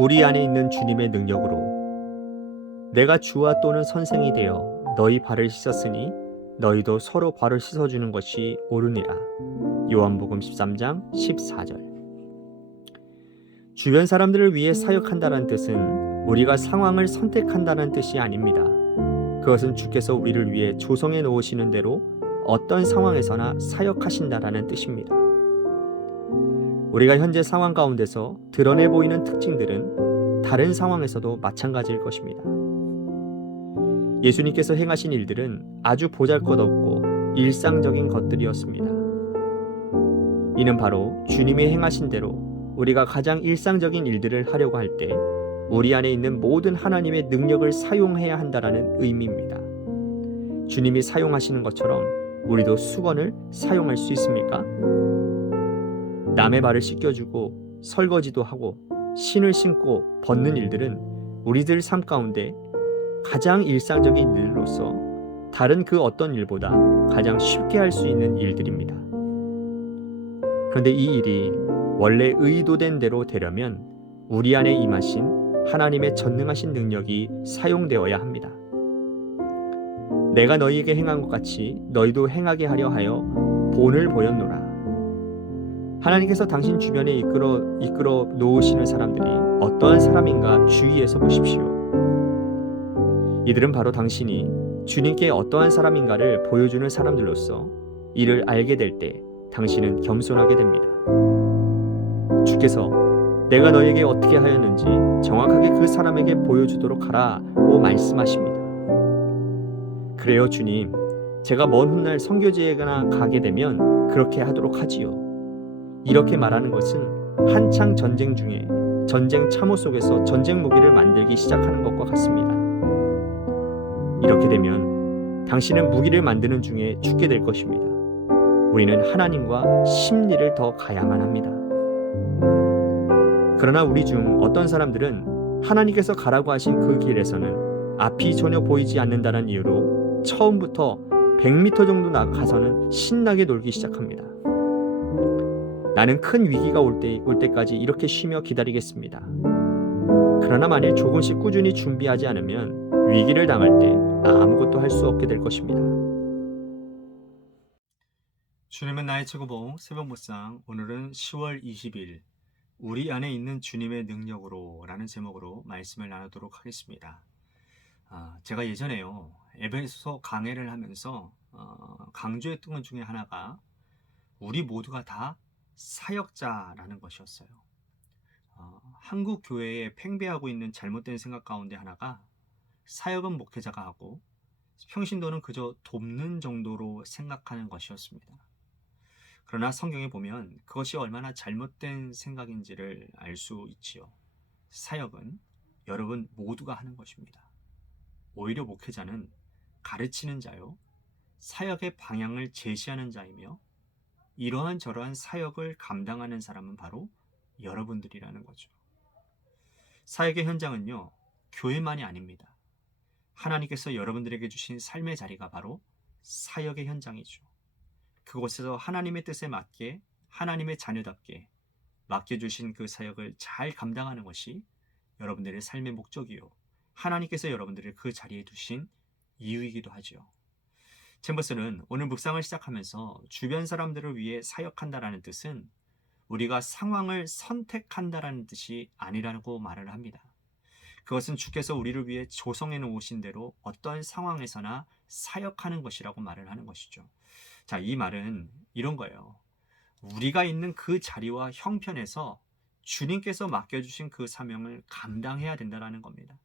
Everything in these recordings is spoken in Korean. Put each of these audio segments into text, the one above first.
우리 안에 있는 주님의 능력으로 내가 주와 또는 선생이 되어 너희 발을 씻었으니 너희도 서로 발을 씻어주는 것이 옳으니라. 요한복음 13장 14절. 주변 사람들을 위해 사역한다는 뜻은 우리가 상황을 선택한다는 뜻이 아닙니다. 그것은 주께서 우리를 위해 조성해 놓으시는 대로 어떤 상황에서나 사역하신다라는 뜻입니다. 우리가 현재 상황 가운데서 드러내 보이는 특징들은 다른 상황에서도 마찬가지일 것입니다. 예수님께서 행하신 일들은 아주 보잘것없고 일상적인 것들이었습니다. 이는 바로 주님이 행하신 대로 우리가 가장 일상적인 일들을 하려고 할 때 우리 안에 있는 모든 하나님의 능력을 사용해야 한다는 의미입니다. 주님이 사용하시는 것처럼 우리도 수건을 사용할 수 있습니까? 남의 발을 씻겨주고 설거지도 하고 신을 신고 벗는 일들은 우리들 삶 가운데 가장 일상적인 일로서 다른 그 어떤 일보다 가장 쉽게 할 수 있는 일들입니다. 그런데 이 일이 원래 의도된 대로 되려면 우리 안에 임하신 하나님의 전능하신 능력이 사용되어야 합니다. 내가 너희에게 행한 것 같이 너희도 행하게 하려 하여 본을 보였노라. 하나님께서 당신 주변에 이끌어 놓으시는 사람들이 어떠한 사람인가 주의해서 보십시오. 이들은 바로 당신이 주님께 어떠한 사람인가를 보여주는 사람들로서 이를 알게 될 때 당신은 겸손하게 됩니다. 주께서 내가 너에게 어떻게 하였는지 정확하게 그 사람에게 보여주도록 하라고 말씀하십니다. 그래요 주님, 제가 먼 훗날 선교지에나 가게 되면 그렇게 하도록 하지요. 이렇게 말하는 것은 한창 전쟁 중에 전쟁 참호 속에서 전쟁 무기를 만들기 시작하는 것과 같습니다. 이렇게 되면 당신은 무기를 만드는 중에 죽게 될 것입니다. 우리는 하나님과 심리를 더 가야만 합니다. 그러나 우리 중 어떤 사람들은 하나님께서 가라고 하신 그 길에서는 앞이 전혀 보이지 않는다는 이유로 처음부터 100m 정도 나가서는 신나게 놀기 시작합니다. 나는 큰 위기가 올 때까지 이렇게 쉬며 기다리겠습니다. 그러나 만일 조금씩 꾸준히 준비하지 않으면 위기를 당할 때 아무것도 할 수 없게 될 것입니다. 주님은 나의 최고봉 새벽 묵상, 오늘은 10월 20일 우리 안에 있는 주님의 능력으로 라는 제목으로 말씀을 나누도록 하겠습니다. 제가 예전에요 에베소서 강해를 하면서 강조했던 것 중에 하나가 우리 모두가 다 사역자라는 것이었어요. 한국 교회에 팽배하고 있는 잘못된 생각 가운데 하나가 사역은 목회자가 하고 평신도는 그저 돕는 정도로 생각하는 것이었습니다. 그러나 성경에 보면 그것이 얼마나 잘못된 생각인지를 알 수 있지요. 사역은 여러분 모두가 하는 것입니다. 오히려 목회자는 가르치는 자요, 사역의 방향을 제시하는 자이며 이러한 저러한 사역을 감당하는 사람은 바로 여러분들이라는 거죠. 사역의 현장은요, 교회만이 아닙니다. 하나님께서 여러분들에게 주신 삶의 자리가 바로 사역의 현장이죠. 그곳에서 하나님의 뜻에 맞게 하나님의 자녀답게 맡겨주신 그 사역을 잘 감당하는 것이 여러분들의 삶의 목적이요, 하나님께서 여러분들을 그 자리에 두신 이유이기도 하죠. 챔버스는 오늘 묵상을 시작하면서 주변 사람들을 위해 사역한다라는 뜻은 우리가 상황을 선택한다라는 뜻이 아니라고 말을 합니다. 그것은 주께서 우리를 위해 조성해 놓으신 대로 어떤 상황에서나 사역하는 것이라고 말을 하는 것이죠. 자, 이 말은 이런 거예요. 우리가 있는 그 자리와 형편에서 주님께서 맡겨주신 그 사명을 감당해야 된다는 겁니다.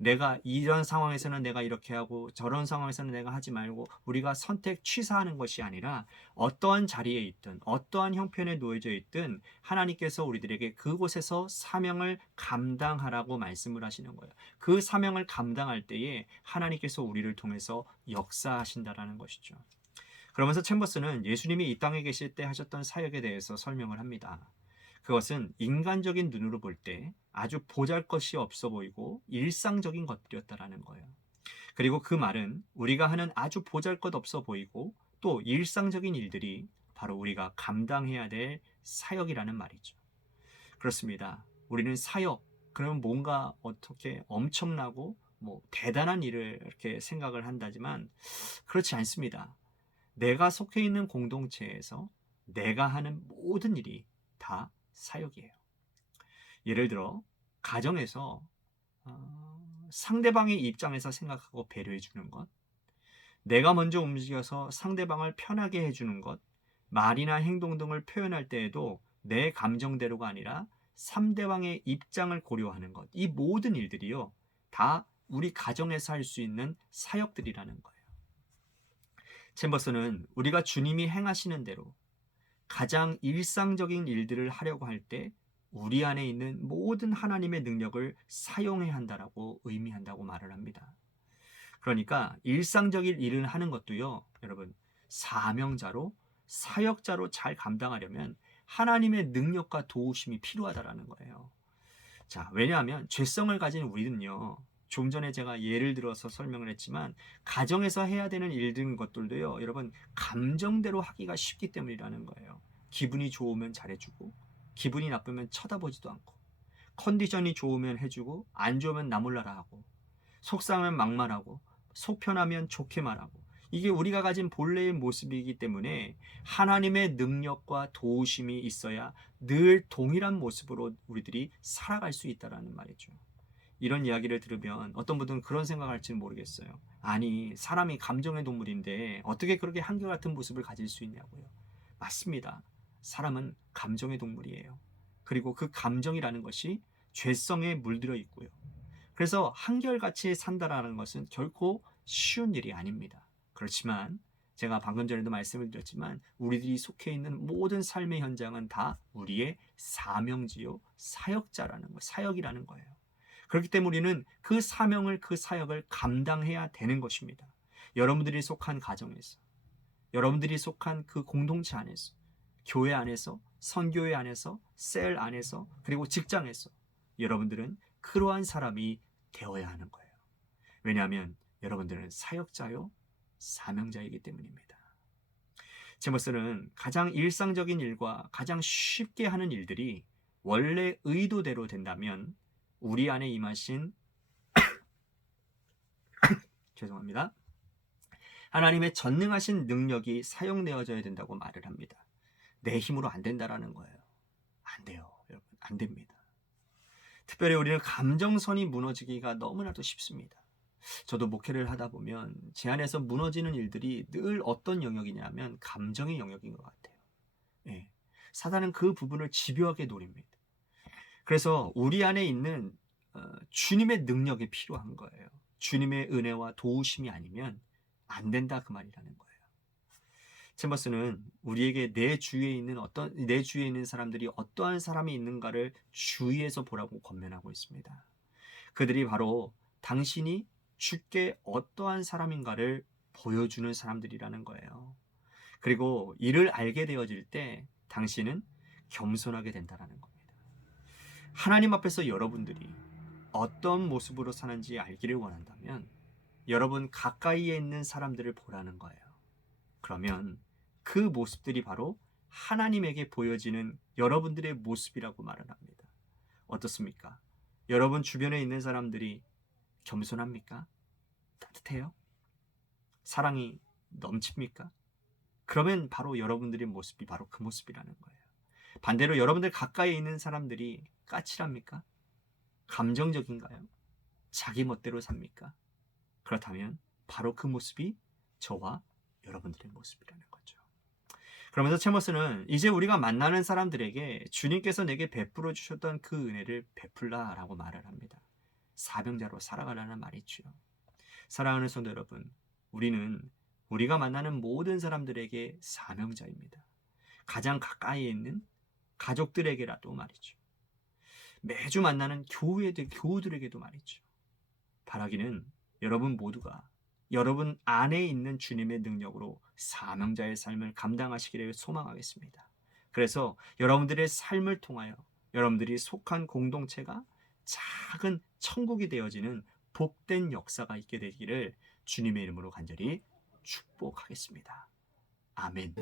내가 이런 상황에서는 내가 이렇게 하고 저런 상황에서는 내가 하지 말고 우리가 선택 취사하는 것이 아니라 어떠한 자리에 있든 어떠한 형편에 놓여져 있든 하나님께서 우리들에게 그곳에서 사명을 감당하라고 말씀을 하시는 거예요. 그 사명을 감당할 때에 하나님께서 우리를 통해서 역사하신다라는 것이죠. 그러면서 챔버스는 예수님이 이 땅에 계실 때 하셨던 사역에 대해서 설명을 합니다. 그것은 인간적인 눈으로 볼 때 아주 보잘것이 없어 보이고 일상적인 것들이었다라는 거예요. 그리고 그 말은 우리가 하는 아주 보잘것 없어 보이고 또 일상적인 일들이 바로 우리가 감당해야 될 사역이라는 말이죠. 그렇습니다. 우리는 사역, 그러면 뭔가 어떻게 엄청나고 뭐 대단한 일을 이렇게 생각을 한다지만 그렇지 않습니다. 내가 속해 있는 공동체에서 내가 하는 모든 일이 다 사역이에요. 예를 들어 가정에서 상대방의 입장에서 생각하고 배려해 주는 것, 내가 먼저 움직여서 상대방을 편하게 해주는 것, 말이나 행동 등을 표현할 때에도 내 감정대로가 아니라 상대방의 입장을 고려하는 것, 이 모든 일들이요, 다 우리 가정에서 할 수 있는 사역들이라는 거예요. 챔버스는 우리가 주님이 행하시는 대로 가장 일상적인 일들을 하려고 할 때 우리 안에 있는 모든 하나님의 능력을 사용해야 한다라고 의미한다고 말을 합니다. 그러니까 일상적인 일을 하는 것도요, 여러분, 사명자로 사역자로 잘 감당하려면 하나님의 능력과 도우심이 필요하다라는 거예요. 자, 왜냐하면 죄성을 가진 우리는요, 좀 전에 제가 예를 들어서 설명을 했지만 가정에서 해야 되는 일들 것들도요, 여러분, 감정대로 하기가 쉽기 때문이라는 거예요. 기분이 좋으면 잘해주고 기분이 나쁘면 쳐다보지도 않고, 컨디션이 좋으면 해주고 안 좋으면 나몰라라 하고, 속상하면 막말하고 속 편하면 좋게 말하고, 이게 우리가 가진 본래의 모습이기 때문에 하나님의 능력과 도우심이 있어야 늘 동일한 모습으로 우리들이 살아갈 수 있다는 말이죠. 이런 이야기를 들으면 어떤 분들은 그런 생각할지는 모르겠어요. 아니, 사람이 감정의 동물인데 어떻게 그렇게 한결같은 모습을 가질 수 있냐고요. 맞습니다. 사람은 감정의 동물이에요. 그리고 그 감정이라는 것이 죄성에 물들어 있고요. 그래서 한결같이 산다라는 것은 결코 쉬운 일이 아닙니다. 그렇지만 제가 방금 전에도 말씀을 드렸지만 우리들이 속해 있는 모든 삶의 현장은 다 우리의 사명지요, 사역자라는 거, 사역이라는 거예요. 그렇기 때문에 우리는 그 사명을, 그 사역을 감당해야 되는 것입니다. 여러분들이 속한 가정에서, 여러분들이 속한 그 공동체 안에서, 교회 안에서, 선교회 안에서, 셀 안에서, 그리고 직장에서 여러분들은 그러한 사람이 되어야 하는 거예요. 왜냐하면 여러분들은 사역자요, 사명자이기 때문입니다. 제머스는 가장 일상적인 일과 가장 쉽게 하는 일들이 원래 의도대로 된다면 우리 안에 임하신 죄송합니다. 하나님의 전능하신 능력이 사용되어져야 된다고 말을 합니다. 내 힘으로 안 된다라는 거예요. 안 돼요, 여러분. 안 됩니다. 특별히 우리는 감정선이 무너지기가 너무나도 쉽습니다. 저도 목회를 하다 보면 제 안에서 무너지는 일들이 늘 어떤 영역이냐면 감정의 영역인 것 같아요. 예. 사단은 그 부분을 집요하게 노립니다. 그래서 우리 안에 있는 주님의 능력이 필요한 거예요. 주님의 은혜와 도우심이 아니면 안 된다 그 말이라는 거예요. 챔버스는 우리에게 내 주위에 있는 사람들이 어떠한 사람이 있는가를 주위에서 보라고 권면하고 있습니다. 그들이 바로 당신이 주께 어떠한 사람인가를 보여주는 사람들이라는 거예요. 그리고 이를 알게 되어질 때 당신은 겸손하게 된다는 겁니다. 하나님 앞에서 여러분들이 어떤 모습으로 사는지 알기를 원한다면 여러분 가까이에 있는 사람들을 보라는 거예요. 그러면 그 모습들이 바로 하나님에게 보여지는 여러분들의 모습이라고 말을 합니다. 어떻습니까? 여러분 주변에 있는 사람들이 겸손합니까? 따뜻해요? 사랑이 넘칩니까? 그러면 바로 여러분들의 모습이 바로 그 모습이라는 거예요. 반대로 여러분들 가까이에 있는 사람들이 까칠합니까? 감정적인가요? 자기 멋대로 삽니까? 그렇다면 바로 그 모습이 저와 여러분들의 모습이라는 거죠. 그러면서 체머스는 이제 우리가 만나는 사람들에게 주님께서 내게 베풀어 주셨던 그 은혜를 베풀라라고 말을 합니다. 사명자로 살아가라는 말이죠. 사랑하는 성도 여러분, 우리는 우리가 만나는 모든 사람들에게 사명자입니다. 가장 가까이에 있는 가족들에게라도 말이죠. 매주 만나는 교우들에게도 말이죠. 바라기는 여러분 모두가 여러분 안에 있는 주님의 능력으로 사명자의 삶을 감당하시기를 소망하겠습니다. 그래서 여러분들의 삶을 통하여 여러분들이 속한 공동체가 작은 천국이 되어지는 복된 역사가 있게 되기를 주님의 이름으로 간절히 축복하겠습니다. 아멘.